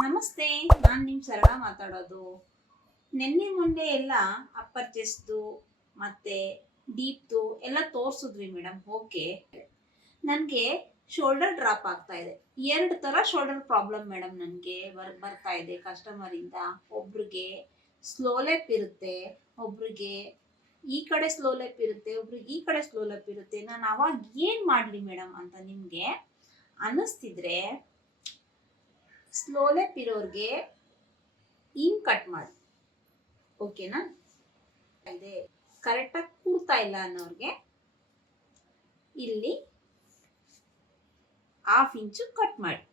ನಮಸ್ತೆ, ನಾನು ನಿಮ್ಮ ಸರಳ ಮಾತಾಡೋದು. ನಿನ್ನೆ ಮೊನ್ನೆ ಎಲ್ಲ ಅಪ್ಪರ್ ಚೆಸ್ಟ್ದು ಮತ್ತೆ ಡೀಪ್ದು ಎಲ್ಲ ತೋರಿಸಿದ್ವಿ ಮೇಡಮ್. ಓಕೆ, ನನಗೆ ಶೋಲ್ಡರ್ ಡ್ರಾಪ್ ಆಗ್ತಾ ಇದೆ. ಎರಡು ಥರ ಶೋಲ್ಡರ್ ಪ್ರಾಬ್ಲಮ್ ಮೇಡಮ್ ನನಗೆ ಬರ್ತಾ ಇದೆ ಕಸ್ಟಮರಿಂದ. ಒಬ್ರಿಗೆ ಸ್ಲೋ ಲೆಪ್ ಇರುತ್ತೆ, ಒಬ್ರಿಗೆ ಈ ಕಡೆ ಸ್ಲೋ ಲೆಪ್ ಇರುತ್ತೆ, ಒಬ್ರಿಗೆ ಈ ಕಡೆ ಸ್ಲೋ ಲೆಪ್ ಇರುತ್ತೆ. ನಾನು ಅವಾಗ ಏನು ಮಾಡಲಿ ಮೇಡಮ್ ಅಂತ ನಿಮಗೆ ಅನ್ನಿಸ್ತಿದ್ರೆ, ಸ್ಲೋ ಲೆಪ್ ಇರೋರಿಗೆ ಹಿಂಗ್ ಕಟ್ ಮಾಡಿ, ಓಕೆನಾ? ಇದೆ ಕರೆಕ್ಟಾಗಿ ಕೂರ್ತಾ ಇಲ್ಲ ಅನ್ನೋರಿಗೆ ಇಲ್ಲಿ 1/2 ಇಂಚು ಕಟ್ ಮಾಡಿ,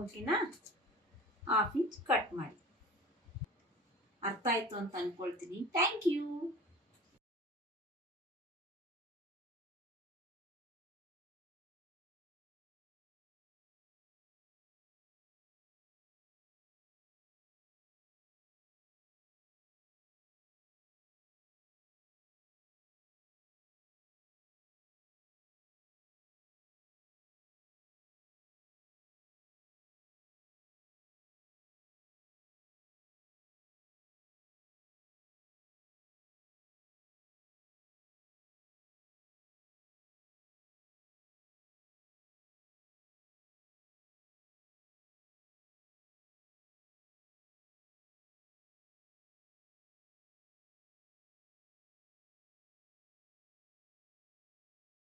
ಓಕೆನಾ? 1/2 ಇಂಚ್ ಕಟ್ ಮಾಡಿ. ಅರ್ಥ ಆಯ್ತು ಅಂತ ಅನ್ಕೊಳ್ತೀನಿ. Thank you.